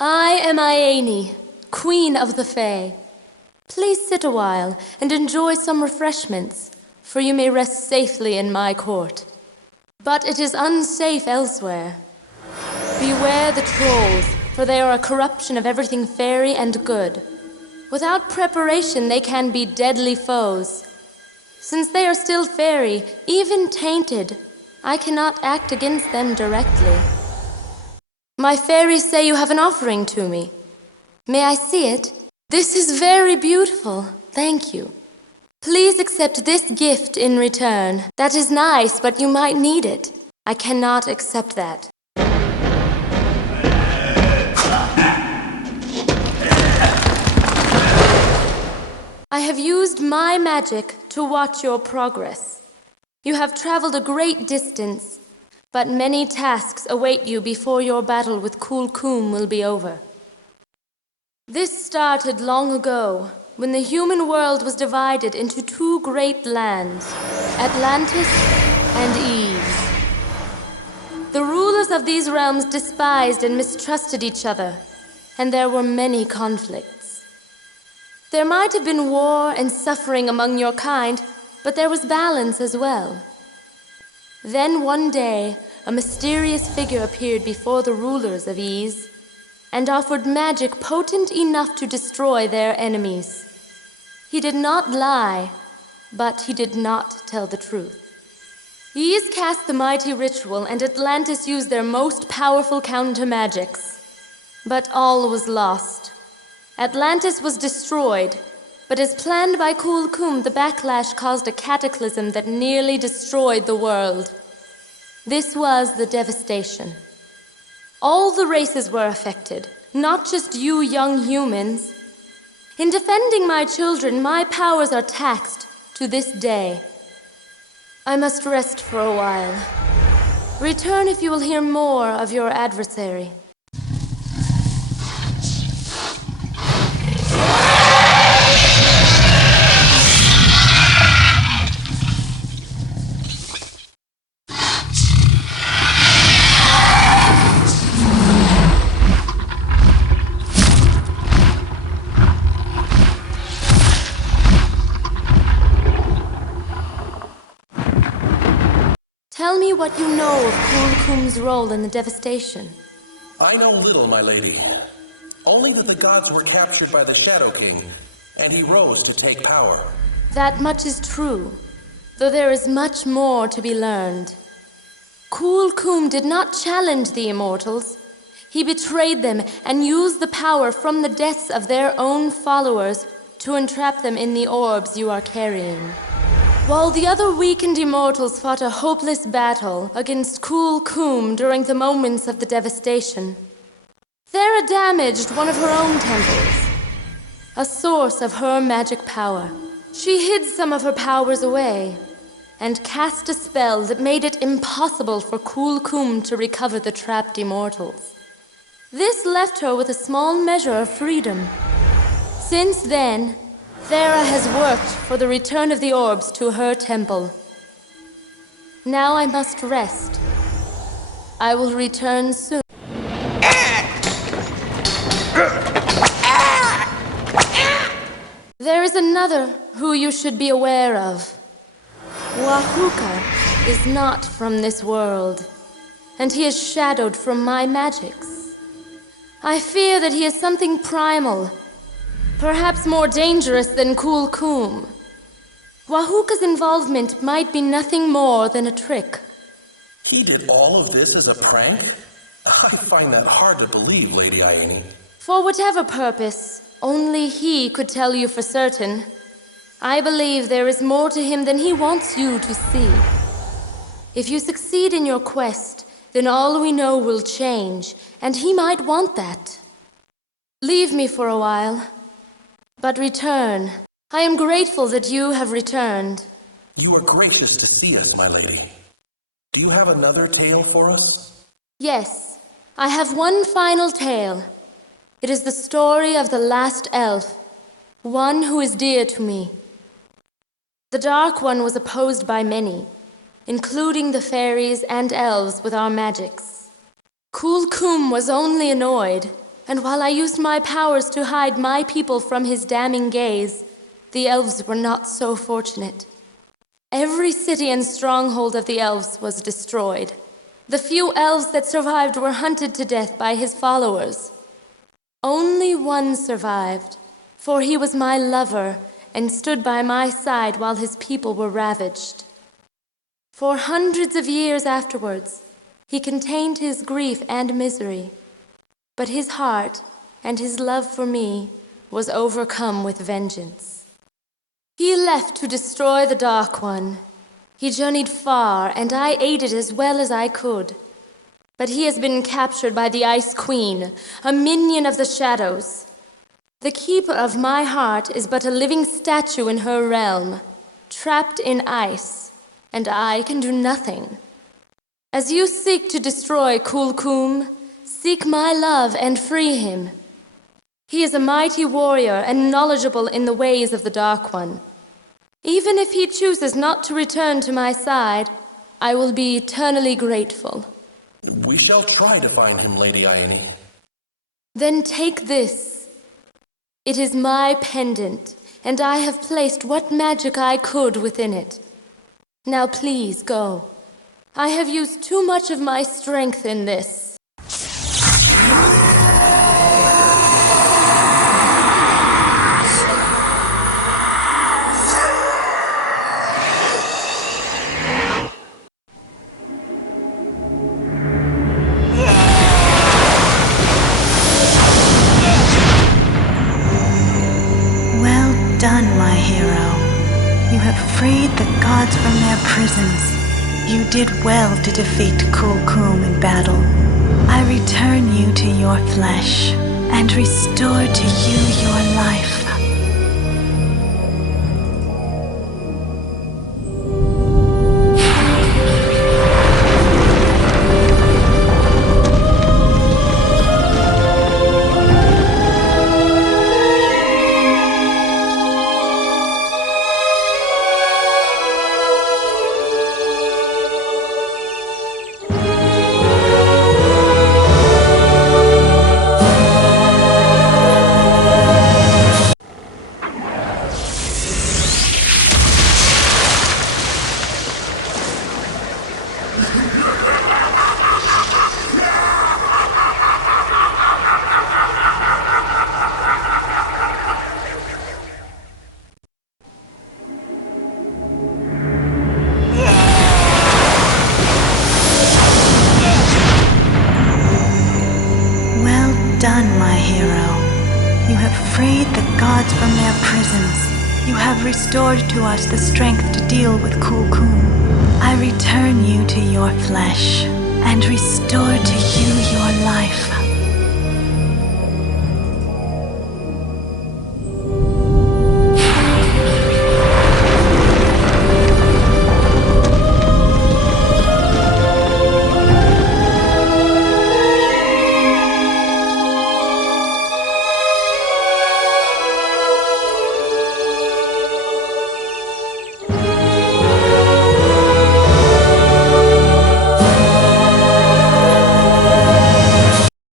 I am Iene, Queen of the Fae. Please sit a while and enjoy some refreshments, for you may rest safely in my court. But it is unsafe elsewhere. Beware the trolls, for they are a corruption of everything fairy and good. Without preparation, they can be deadly foes. Since they are still fairy, even tainted, I cannot act against them directly. My fairies say you have an offering to me. May I see it? This is very beautiful. Thank you. Please accept this gift in return. That is nice, but you might need it. I cannot accept that. I have used my magic to watch your progress. You have traveled a great distance, but many tasks await you before your battle with Stonekeep will be over. This started long ago, when the human world was divided into two great lands, Atlantis and Eve. The rulers of these realms despised and mistrusted each other, and there were many conflicts. There might have been war and suffering among your kind, but there was balance as well. Then one day, a mysterious figure appeared before the rulers of Eve and offered magic potent enough to destroy their enemies. He did not lie, but he did not tell the truth. Ys cast the mighty ritual, and Atlantis used their most powerful counter-magics. But all was lost. Atlantis was destroyed, but as planned by Stonekeep, the backlash caused a cataclysm that nearly destroyed the world. This was the devastation. All the races were affected, not just you young humans. In defending my children, my powers are taxed to this day. I must rest for a while. Return if you will hear more of your adversary. Tell me what you know of Stonekeep's role in the devastation. I know little, my lady. Only that the gods were captured by the Shadow King, and he rose to take power. That much is true, though there is much more to be learned. Stonekeep did not challenge the immortals. He betrayed them and used the power from the deaths of their own followers to entrap them in the orbs you are carrying. While the other weakened immortals fought a hopeless battle against Stonekeep during the moments of the devastation, Thera damaged one of her own temples, a source of her magic power. She hid some of her powers away and cast a spell that made it impossible for Stonekeep to recover the trapped immortals. This left her with a small measure of freedom. Since then, Thera has worked for the return of the orbs to her temple. Now I must rest. I will return soon. There is another who you should be aware of. Wahuka is not from this world, and he is shadowed from my magics. I fear that he is something primal, perhaps more dangerous than Stonekeep. Wahuka's involvement might be nothing more than a trick. He did all of this as a prank? I find that hard to believe, Lady Iene. For whatever purpose, only he could tell you for certain. I believe there is more to him than he wants you to see. If you succeed in your quest, then all we know will change, and he might want that. Leave me for a while. But return. I am grateful that you have returned. You are gracious to see us, my lady. Do you have another tale for us? Yes, I have one final tale. It is the story of the last elf, one who is dear to me. The Dark One was opposed by many, including the fairies and elves with our magics. Stonekeep was only annoyed, and while I used my powers to hide my people from his damning gaze, the elves were not so fortunate. Every city and stronghold of the elves was destroyed. The few elves that survived were hunted to death by his followers. Only one survived, for he was my lover and stood by my side while his people were ravaged. For hundreds of years afterwards, he contained his grief and misery, but his heart and his love for me was overcome with vengeance. He left to destroy the Dark One. He journeyed far, and I aided as well as I could. But he has been captured by the Ice Queen, a minion of the shadows. The keeper of my heart is but a living statue in her realm, trapped in ice, and I can do nothing. As you seek to destroy Kulkum, seek my love and free him. He is a mighty warrior and knowledgeable in the ways of the Dark One. Even if he chooses not to return to my side, I will be eternally grateful. We shall try to find him, Lady Ione. Then take this. It is my pendant, and I have placed what magic I could within it. Now please go. I have used too much of my strength in this. Done, my hero. You have freed the gods from their prisons. You did well to defeat Kulkum in battle. I return you to your flesh and restore to you your life. Done, my hero. You have freed the gods from their prisons. You have restored to us the strength to deal with Kulkum. I return you to your flesh and restore to you your life.